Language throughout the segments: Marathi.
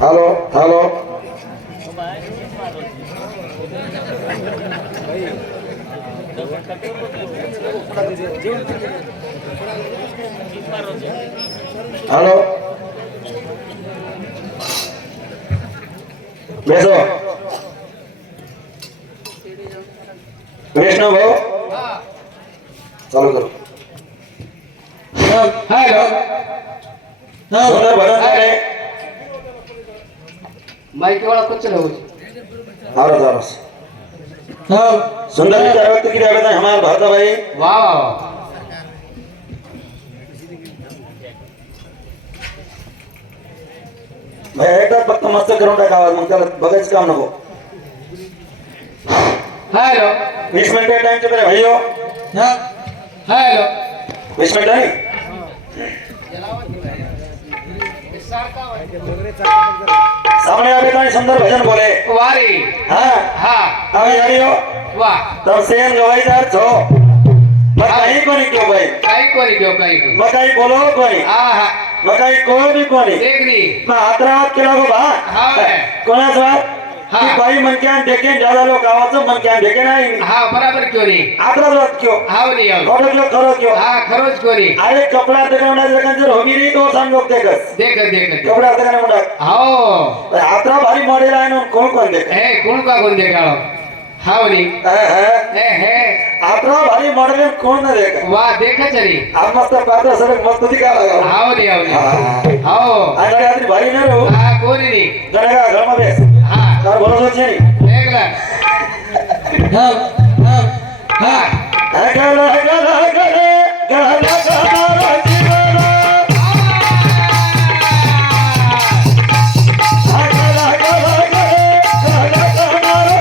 હાલો હાલો હાલો બેસો વૈષ્ણવ ભાવ ચાલુ કરો હેલો સુંદર ભજન કરે માઈક વાળા कुछ लोग हारो दारस सुंदर जी व्यक्त की जावे हमारे भाता भाई वाह वाह मैं एकदा फक्त मस्त करून टाका आवाज मग त्याला बघायचं काम नको हेलो 20 मिनिट टाइम चे मेरे भाइयों हेलो 20 मिनिट नहीं सामने आवे तो सुंदर भजन बोले वारी हाँ हाँ आवे यारियो वाह तब सेन गवाईदार छो मैं कहीं को नहीं क्यों भाई कहीं कोनी क्यों कहीं कोनी मैं कहीं बोलो कोई हाँ मैं कहीं कोई भी कोनी देखनी मैं हातरात केला गो बा हाँ कोणा स्वाद हाँ। की बाई मन क्या देखे ज्यादा लोग आवाज मन क्या देखे नहीं हाँ बराबर क्यों नहीं हातरात क्यों हाँ नहीं आओ करो क्यों करो क्यों हाँ खरोच कोनी अरे कपड़ा देखना देखन जर होगी नहीं तो हम लोग देखस देख देख कपड़ा देखना मुंडा हाँ हातरा भारी मॉडेल आहे ना कोण कोण देखे है कौन का कौन देखा हाँ नहीं है हातरा भारी मॉडेल कोण न देखे वाह देखा चली आप मस्त पात्र सड़क मस्त दिखा लगा हाँ नहीं आओ नहीं हाँ आगळे आदरी भारी न रहो हाँ कोनी नहीं गणगा घर में बेस हाँ तार भरोसा छे नहीं देख ले हाँ हाँ हाँ गला गला गले गला गला जीवना गला गला गले गला गला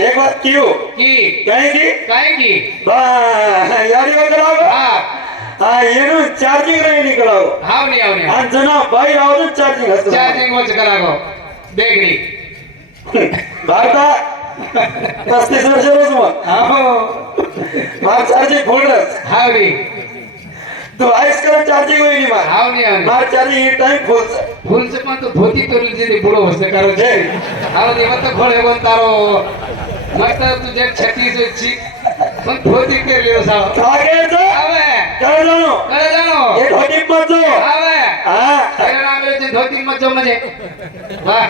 एक बात क्यों की कहेंगी कहेंगी यारी वगैरह हाँ हाँ ये नो चार्जिंग रही निकलाओ हाँ नहीं आओ नहीं हाँ जना भाई आओ तो चार्जिंग हस्त चार्जिंग वो चला गो देखनी भारता 35 वर्ष रोज मग हाँ मार चार्जिंग फुल रस हाँ नहीं तो आइस कर चार्जिंग होई नहीं मार हाँ नहीं आओ मार चार्जिंग ये टाइम फुल फुल से पण तो धोती तो लीजिए बुढ़ो हो से करो जे हाँ नहीं मत खोले बोल तारो मस्त तुझे 36 अच्छी पण धोती के लिए साहब आगे तो आवे करे जानो ये धोती मत जो आवे हाँ तेरा नाम ले धोती मत जो मुझे वाह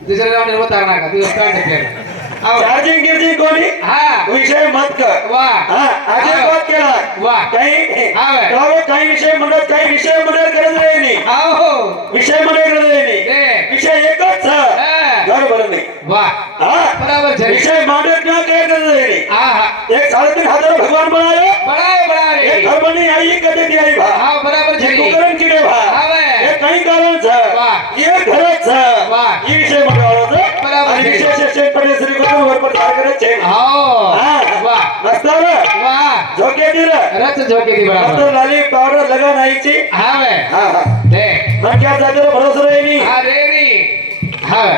दूसरे नाम ने बता ना का तू स्टार्ट कर चार्जिंग गिर्जिंग कोणी हाँ विषय मत कर वाह हाँ आगे बात केला वाह काही आवे काही विषय मंडळ करत रहे नाही आओ विषय मंडळ करत रहे नाही विषय एकच हाँ। घर भर नाही वाह हाँ बराबर है विषय मंडळ क्या करत रहे नहीं हाँ एक 3,500 भगवान बनाए बड़ा रे एक घर बनी आई कदे दियाई भा हाँ बराबर है कुकरण की रे भा आवे ये काही कारण छ वाह ये घरच छ वाह ये विषय मंडळ होतो बराबर आणि है विशेष पडे श्री गुरु वर पर करे छे आओ हाँ वाह मस्तर वाह झोके दिर रच झोके दी मस्तर बराबर लाली पावडर लगा नाही ची हाँ वे हाँ हाँ दे मन क्या जाते भरोसा रहे नहीं हाँ रे नी हाँ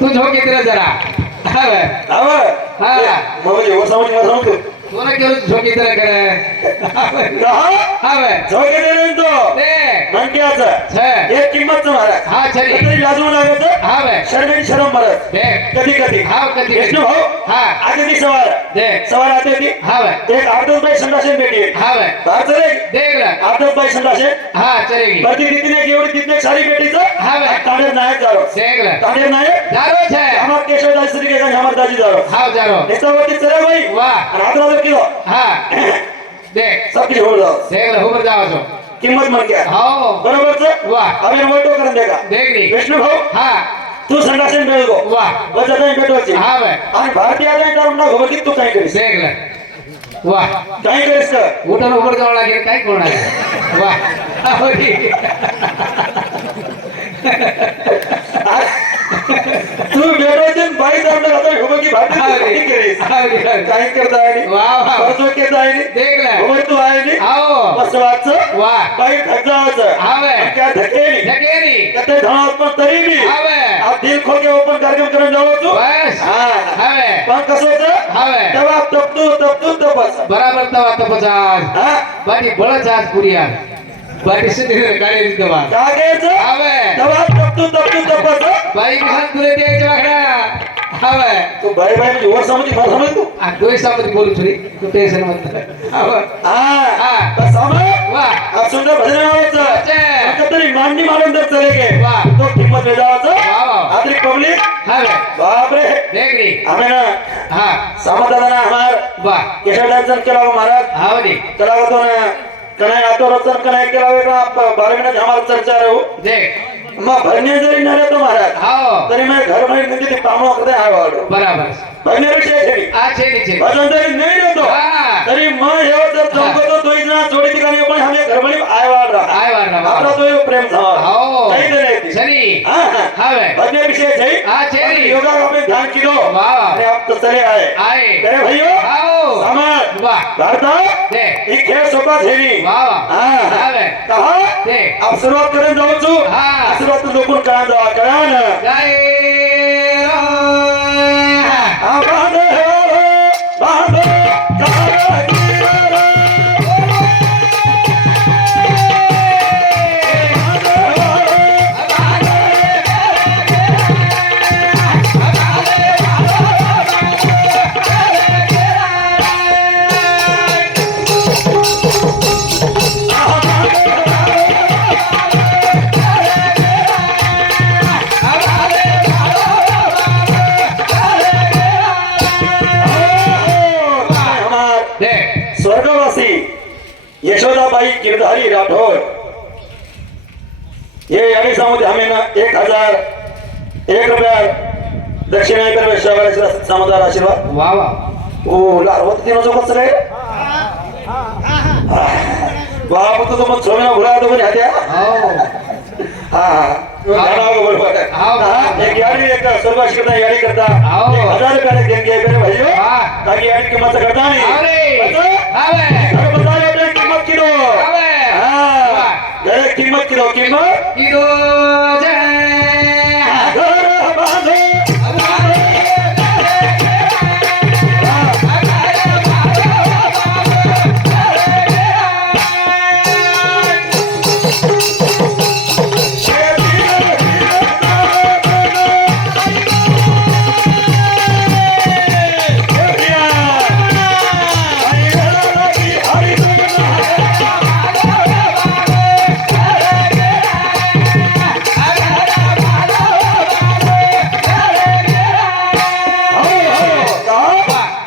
तू झोके तेरा जरा हाँ वे अब हाँ मुझे वो समझ में समझ तूने क्यों झोके तेरा करे कहा हाँ वे झोके दे रहे तो दे मनक्याचं छे एक किंमतचं महाराज हा छरी तरी लाजू लागायचं हा बे शर्मेची शरम मरत देख कधी कधी हा कधी विष्णू भाऊ हा आधी ती सवार देख सवार आते ती हा बे एक आर्दस बाई संडासेन भेटी हा बे बाहेर चले देख ले आर्दस बाई संडासेन हा चलेगी बरती तितने एवढी तितने सारी भेटीचं हा बे तांडेर नायक जारो देख ले तांडेर नायक जारो छे आम्हा केशवदास श्री के हमार दाजी जारो हा जारो नेतावरती चले बाई वाह आणि हातला किलो हा देख सब किलो हो जाओ देख ले ऊपर जाओ छो किंमत मन क्या हाओ बरोबरच वाह आम्ही मोठो करून देगा देख ली विष्णू भाऊ हा तू संडासेन भेटो वाह वजन भेटवायची हा बे आणि भारतीय आदाय तर म्हणा खबर की तू काय करीस देख ले वाह काय करीस का उठून ऊपर जावं लागेल काय कोणाला वाह आवडी तू भेटवायची बाई दांडा आता खबर की भारतीय तू काय करीस काय करता आहे वाह वाह कर्ज केत आहे देख ले खबर तू आहे नी आओ बस वाच वाह बाई धजावाचं आवे क्या धकेली जगेरी कते धनात पण तरी बी आवे आ दिल खोल के ओपन कार्यक्रम करून जाऊ तू बस हा आवे पण कसं होतं आवे तेव्हा तपतू तपस बराबर तवा तपचास हा बाटी बळच आज पुरिया बाटी सिद्धी गाडी दवा जागेचं आवे तेव्हा तपतू तपस बाई बिहान तुले द्यायच्या वाकडा आवे तू बाई बाई म्हणजे वर समजी मला समज तू आ दोय सामती बोलू थोडी तू टेन्शन म्हणत आवे हा तर समज वाह आ सुंदर भजन आवायचं अच्छा. कतरी मांडी मारून जर चले गे वाह. तो किंमत वेजावाचं वाह, वाह. आदरी पब्लिक आवे बाप रे देख री आम्ही ना हा समाधाना हमार वाह केशवदासन केला हो महाराज आवडी चला होतो ना कनाय आतो रचन कनाय केला वेगळा 12 मिनिट हमार चर्चा रहू देख मग भरणे जरी न तो महाराज हाओ तरी मैं घर में निंदी पामो करते आहे वाडो बराबर भरणे विषय छेडी आ छेडी छेडी भजन जरी नाही रहतो हा. तरी मग हे जर जमतो तो इजना जोडी ठिकाणी पण हमें घर में आय वाड रहा आय वार ना आपला तो एक प्रेम झाला हाओ काही नाही छेडी हां हां हावे भजने विषय छे आ छेडी योगा का आपने ध्यान किलो वाह. अरे आप तो चले आए आए अरे भाइयों हाओ समाज वाह भारता दे ही खेळ सोपा छेडी वाह हां हावे कहा दे आप सुरुवात करें जाऊ छु हा. सुरुवात लोकून करा जावा करा ना जय बांधो बांधो दे स्वर्गवासी यशोदाबाई गिरधारी राठोड हे याने सांगू हमें ना 1001 रुपया दक्षिणा कर समाधान आशीर्वाद वाह वाह ओ लारवत दिनो जो कसं रे बाबू तो मग सोना भुला तो बने हत्या हाओ हां गाना बरोबर आहे हाव. हां एक याडी एक सर्वाश करता याडी करता हाव. 1000 रुपये देंगे मेरे भाइयों वाह. ताकि याडी किंमत करता नहीं अरे हावे अरे बताओ अपने कीमत किलो हावे हां वाह. जरा कीमत किलो कीमत किलो जय घर बांधो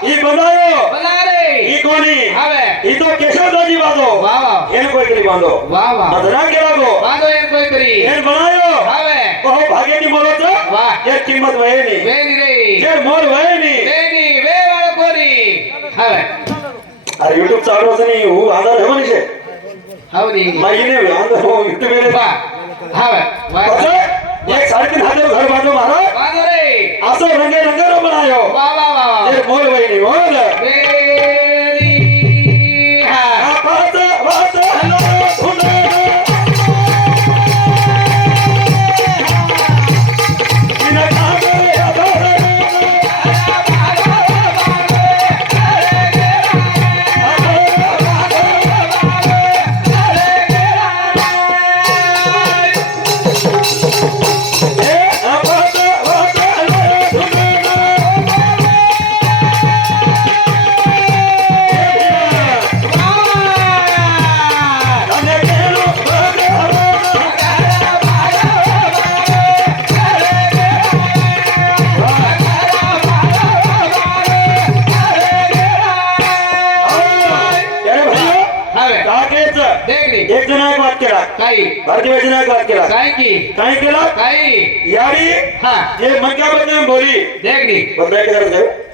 ही बनायो बोला रे ही कोणी हावे ही तो केशवदाजी बांधो वाह वाह એને કોઈ કરી બાંધો वाह वाह મધના કે લાગો बांधो एक कोई तरी એને બનાયો हावे બહુ ભાગેની બોલો છો વાહ. એ કિંમત વહે ની વેની રે જે મોર વહે ની વેની વે વાળો કોની હાવે અરે YouTube ચાલુ છે ની હું આધાર હેવાની છે હાવની માગીને આધાર હું YouTube મેરે વાહ હાવે વાહ પછી એક 3.5 હાથે ઘર બાંધો મારો બાંધો રે આસો રંગે રંગેરો બનાયો વાહ વાહ વાહ વાહ જે મોર વહે ની મોર વેની હા આ વાત વાત હેલો ધુને ઇને કામે આધાર व्हायचं देखणी एक जण एक वाद केला काही भारतीय एक वाद केला काय की काय केला काही याडी हा जे मंक्याबद्दल बोली देखणी बदलाय करायचं आहे.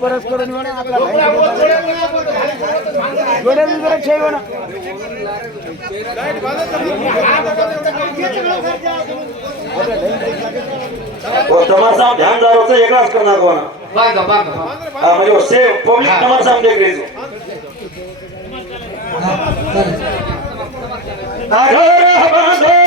परस्पर जोड्याला जरा ठेव ना तमाशा ध्यान दारोचं एकलाच करणार कोणा बांधा बांधा म्हणजे से पब्लिक तमाशा देख रही है अगर बांधो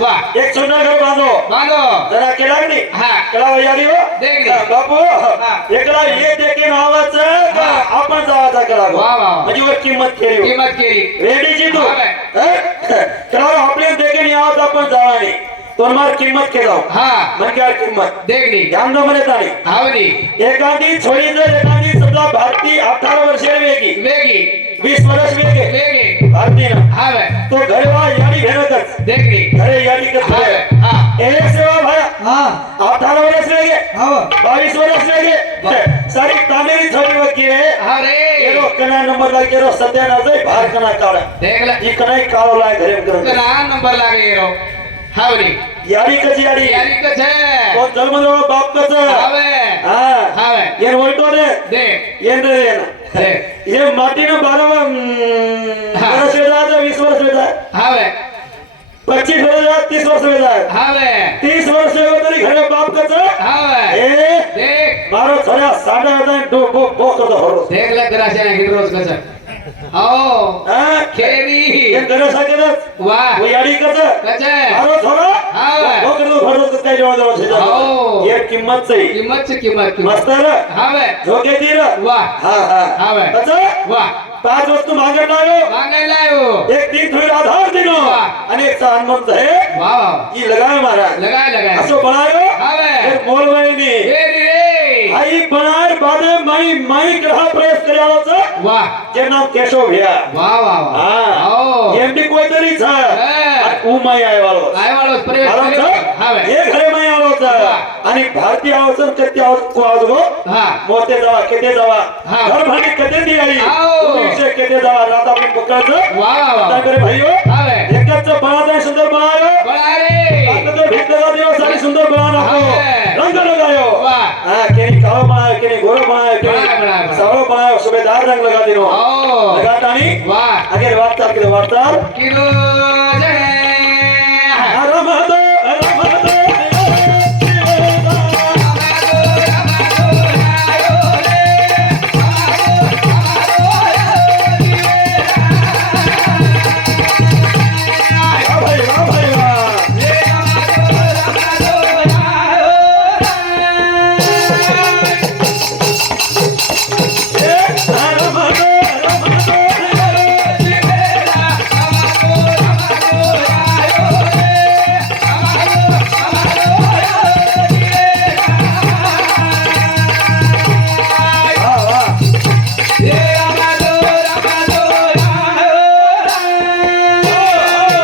वाह एक छोटा घर बांधो बांधो जरा केला की नाही हा केला याडी हो देख रे. बापू एकला ये देखे नावाचं का आपण जावाचा केला वा, वा, वा. म्हणजे वर किंमत केली किंमत केली रेडी जी तू हा, बाय. केला आपल्या देखे नावाचं आपण जावा नाही तोरमार किंमत के जाऊ हा म्हणजे किंमत देखणी ध्यान दो म्हणे ताणी आवडी एखादी छोडी जर एखादी समजा भारतीय 18 वर्ष वेगी वेगी 20 वर्ष वेगे वेगी भारतीय हा बाय तो घरवा याडी भेटतच देखणी घरे याडी कसं हा आहे? बाय हा एक सेवा भाया हा 18 वर्ष वेगे हो 22 वर्ष वेगे सारी तामेरी छोडी वकी है अरे एरो कना नंबर लागे रो सत्यानाश है बाहर कना काढा देखला ई कनाई काळो लाय घरे करत कना नंबर लागे रो हावरी याडी कची याडी यारी कछ है तो जन्मदो बाप कच हावे हा हावे ಏನ್ ಹೊರಟೋನೆ देख ಏನ್ರಿ ಏನ देख ये माटीನ 12 वर्ष वेदा 20 वर्ष वेदा हावे 25 वर्ष 30 वर्ष वेदा हावे 30 वर्ष वेदा तरी घरे बाप कच हावे ए देख मारो छोरा साडा होता डो बो बो करतो हरो देख ले ग्राशा हिल रोज कछ आओ हा खेरी ये घरे साकेत वाह वो याडी कच कछ मारो छोरा हा बो करतो हरो कच काय जवळ जवळ छे हो. ये किंमत सही किंमत मस्तर हावे झोके तीर वाह हा हा हावे कच वाह 5 वस्तू मागत लायो मांगायला आयो एक तीन थोड़ी आधार दिनो वाह. आणि एक हनुमंत है वाह वाह ये लगाए महाराज लगाय असो बनायो हावे एक मोल वहिनी वेरी रे आई बनार बादे माई ग्रह प्रवेश કર્યાનો वाह જે નામ કેશવ ભૈયા वाह वाह वाह હા आओ એમ બી કોઈ તરી છે હે. ऊ माई આયવાળો आय वाळो प्रवेश મારો કર્યો છે हावे એ ઘરે માઈ આવો છે વાહ. आणि भारतीय आवसन कत्ती आवस को आवसगो हा मोते जावा केते जावा હા. घर भाडी केते दी आई आओ. विषय केते जावा रात आपण पकडचं वाह वाह काय वाह करे भाईओ हावे एकच बनाता सुंदर बनायो बळा रे आता तो भेटलेला दिवस आणि सुंदर बना नको हावे. रंग लगायो वाह. हा केनी काळो बनायो केनी गोरो बनायो बनायो, केनी बनायो. सावळो बनायो सुबेदार रंग लगा दिनो आओ लगातानी वाह आगे वार्ता के वार्ता किलो जय रमदो भाई वाह भाई वाह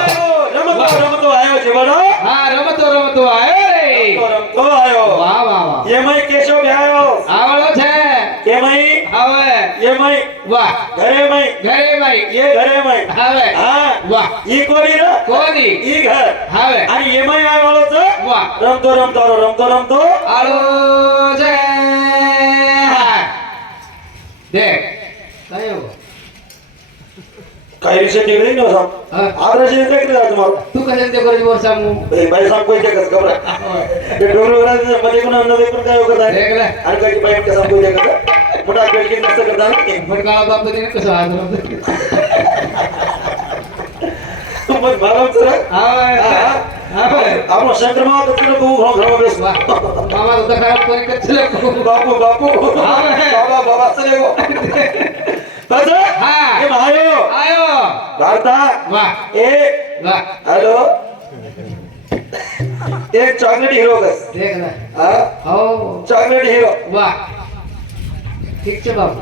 रमतो आयो जीवन हा रमतो आयो रे रमतो आयो वाह वाह वाह ये मई केशव आयो आवळो છે ये मई હવે ये मई વાહ घरे मई ઘરે ભાઈ ये घरे मई હવે हाँ वाह ई कोणी रे કોની ई घर હવે आणि ये मई आयो वालो तो વાહ रमतो આળો છે દેખ કયો काही विषय तिकडे नव्हता હા. આદરાજી ને કઈ રહ્યા તમારો તું કશે તે કરી બોર સામુ ભાઈ સાહેબ કોઈ જગત ખબર એ ડોરો વાળા મને કોના નવે પણ કાયો કરતા દેખ લે અને કઈ ભાઈ કે સાહેબ કોઈ જગત મોટા પેટ કે નસ્ત કરતા નથી ફટકાળા બાપ ને કસો હાથ તું મત મારો સર આવે આવે આપણો સંક્રમણ તો બહુ ઘણો બેસ વાહ મામા તો ખરાબ કરી કે ચલે બાપુ બાપુ આવે. બાબા બાબા ચલે ગો બસ હા. એ આયો આયો ભારતા વાહ એ વાહ हेलो एक चॉकलेट हीरो का દેખ લે हाँ હો चॉकलेट हीरो વાહ ઠીક છે બાપુ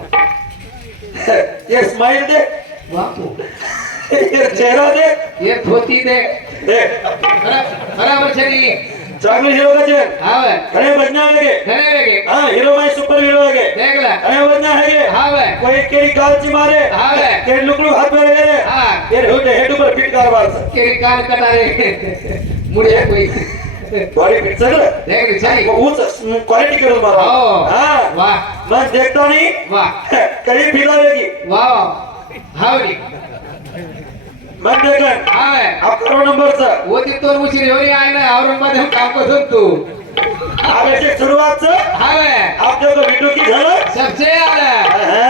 ये स्माइल दे બાપુ ये चेहरा दे એ ધોતી દેખ देख બરાબર છે ની चॉकलेट हीरो का चेहरा આવે घने बजना लगे ઘરે વેગે हाँ हीरो माई सुपर हीरो लगे દેખ લે घने बजना है ये આવે कोई केरी गाल ची मारे આવે केरी लुकलुक हाथ में लगे હા ये हेड ऊपर फिट कार मार કેરી કાન કટારે મુડિયા કોઈ बॉडी फिट सर દેખ લે છે वो उस क्वालिटी के मारो ओ हाँ વાહ मैं देखता नहीं વાહ कहीं फिलावेगी વાહ હાવડી मैं देखा આવે आप करो नंबर सर ઓતી તોર મુછી રેવરી આયને औरंगाबाद हम काम को તું आप ऐसे शुरुआत से આવે आप देखो वीडियो की झलक सबसे आले है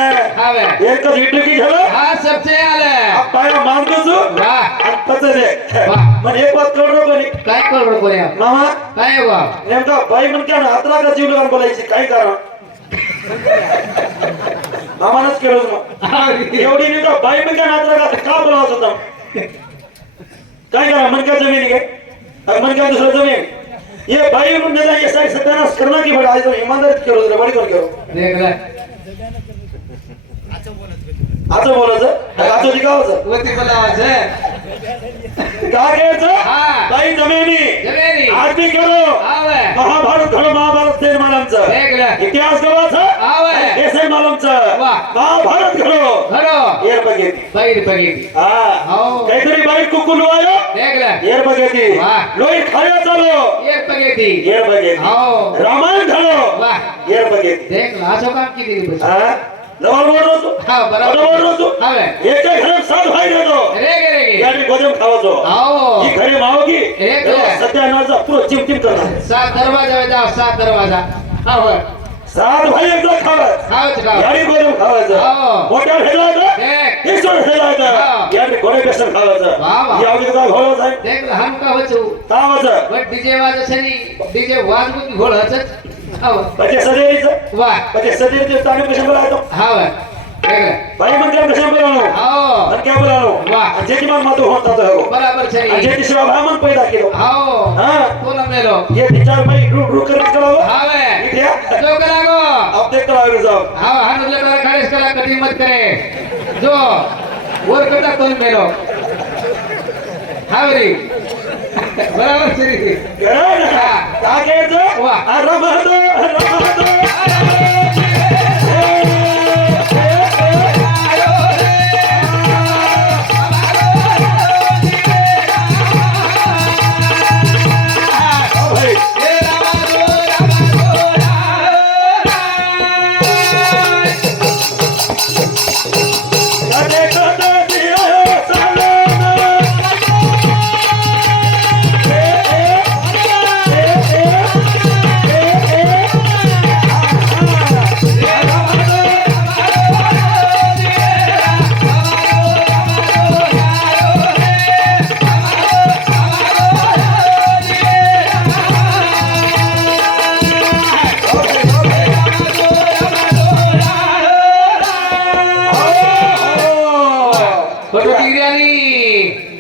આવે एक तो वीडियो की झलक હા सबसे आले आप पाया मान दो सो વાહ आप पता दे वाह. मन एक बात कर रहा बनी काय कळवड कोऱ्या मामा काय वा नेमका भाई मन क्या ना अतरा का जीव लगान बोलायची काय कारण मामानच केलं मग एवढी नेमका भाई मन क्या ना अतरा का बोलावत होता काय करा मन क्या जमीन है और मन क्या दूसरा जमीन ये भाई मन देना ये सारी सत्यानाश करना की बड़ा आज तो ईमानदारी करो जरा बड़ी कर करो देख ले आता बोलायचं आता दिखावायचं वती बोलावाचं काय घ्यायचं हाँ. भाई जमिनी जमेरी आज भी करो आवे महाभारत घडो महाभारत सेन मालमचं देख ले इतिहास गवाचं आवे देसाई मालमचं वाह. महाभारत घडो घरो येर बघेती बघित बघित हा हो. काहीतरी बाईक कुकुलू आयो देख ले येर बघेती वाह. लोई खाया चालो ये बघिती येर बघेती हो रामायण घडो वाह येर बघेती देख ला असं काम किती दिवस हा लवण बोल रहो तू हा बरोबर बोल रहो तू आवे एक घरात सात भाई देतो रे गे रे गे यानी गोदम खावाचो आओ ही घरी मावगी एक सत्यानाचा पुरो चिमचिम करणार सात दरवाजा जाओ सात दरवाजा आव सात भाई एकदा खावत खावच खाव यानी गोदम खावायचं हो. मोठ्या खेळायचं देख ईश्वर हा. खेळायचं यानी घोडे बेसन खावायचं वाह, वाह. यावगी तुझा घोडा आहे देख ला हम का वचू कामाचं बट डीजे वाज छनी डीजे वाज गुत घोळ हचत आव म्हणजे सदेरीचं वाह म्हणजे सदेरीचं ताणे कशा बोलायचं हाव देख ले भाई म्हणते कशा बोलावं आओ आणि काय बोलावं वाह. आणि जे किमान मातो होत होता हो बराबर आणि छनी जे शिवा भामन पैदा केलो आओ हा तो न मेलो ये विचार भाई रू रू करत करावं हावे इथे जो करागो आप देख करावं जाऊ हाव हानुले करा खारेस करा कटी मत करे जो वर करता तो न मेलो हावरी बराबर छनी काय घ्यायचं वाह. रमहदो रमहदो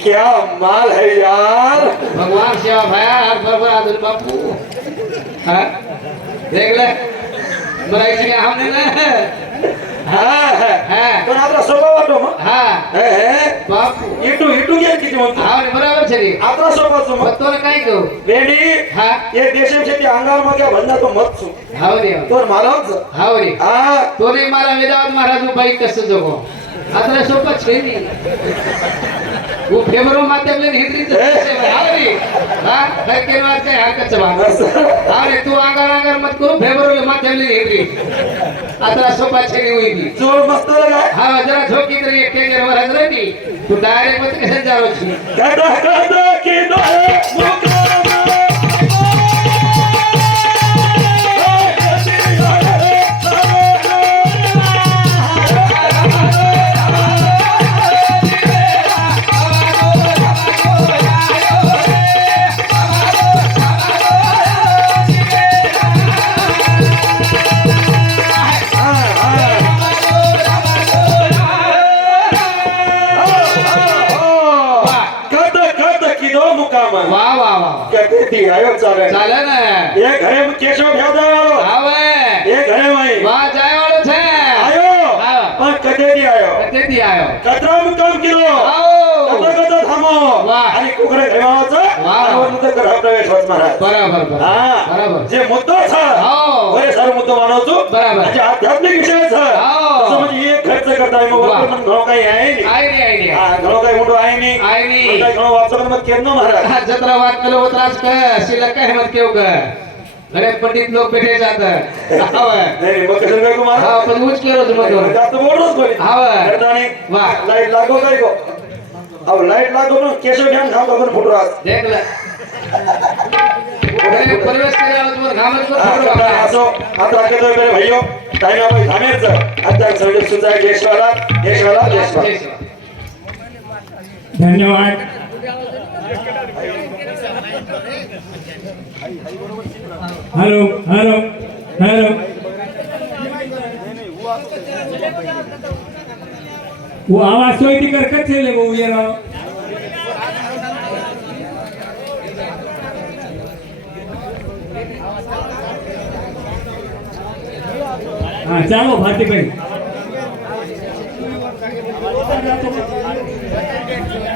क्या माल है यार भगवान सेवा भया हर बरोबर आदर बापू हाँ देख ले मरायची काय हमने ना हा पण आपला स्वभाव वाटो मग हाँ बापू इटू इटू घ्या किती म्हणतो हाँ बराबर छे आपला स्वभाव मग तो काय करू वेडी हाँ ये देशम शेती अंगावर मग भंडा तो मत सु हाव देव तो मालवच हाव रे हा तो नाही मला वेदावत महाराज बाई कसं जगो आता सोपच छे नी वो फेब्रो माध्यम ले हिंदी से आवरी हां हर के बात काय हरकत भाग अरे तू आगर मत करू फेब्रो माध्यम ले हिंदी आता सोपा छेनी हुई थी जोर मस्त लगा हां जरा झोकी तरी एक टेंजर वर हजरे नी तू डायरेक्ट मत कसे जारो छी कहता की दो मुकाम वाह वाह वाह कहते थी आयो चाले ચાલે ને ये घरे में केशव भ्यादा वालो આવે ये घरे में વાહ જાય વાળો છે आयो હા पर कदे दी आयो કતેથી આવ્યો कतरा मुकाम किलो આવો कता थामो वाह. आणि कुकडे घरे मावाचा वाह. आणि तो ग्रह प्रवेश होत महाराज બરાબર બરાબર हा બરાબર जे मुद्दा छ हो. बरे सारे मुद्दा मानवतो बराबर. म्हणजे आध्यात्मिक विषय छ हो. तसं म्हणजे हे खर्च करताय मग वाह. वरती पण घणो काही आहे नाही આઈ ની આઈ ની हा घणो काही मोठो आहे नाही આઈ ની पण काही घणो वाचतो पण मग केलं महाराज हा जत्रा वाद केलं होत्राच का शिला काय मत केव का अरे पंडित लोक बैठे जात हाव नाही मग कसं काय हा महाराज पण उच केलो तुम तो जास्त बोललोच कोणी हाव करताने वाह. लाईट लागो काय गो अब लाईट लागो पण केशव ध्यान खाऊ का पण फुटू आज देख ले अरे प्रवेश करे आलो तुम घामच को फोटो आता असो आता राखेतो मेरे भाइयों टाइम आपण थांबेच आता सगळे सुद्धा यशवाला धन्यवाद हेलो हेलो हेलो वो आवाज सोई थी कर कच्चे ले वो ये रहा हाँ चालो भारती भाई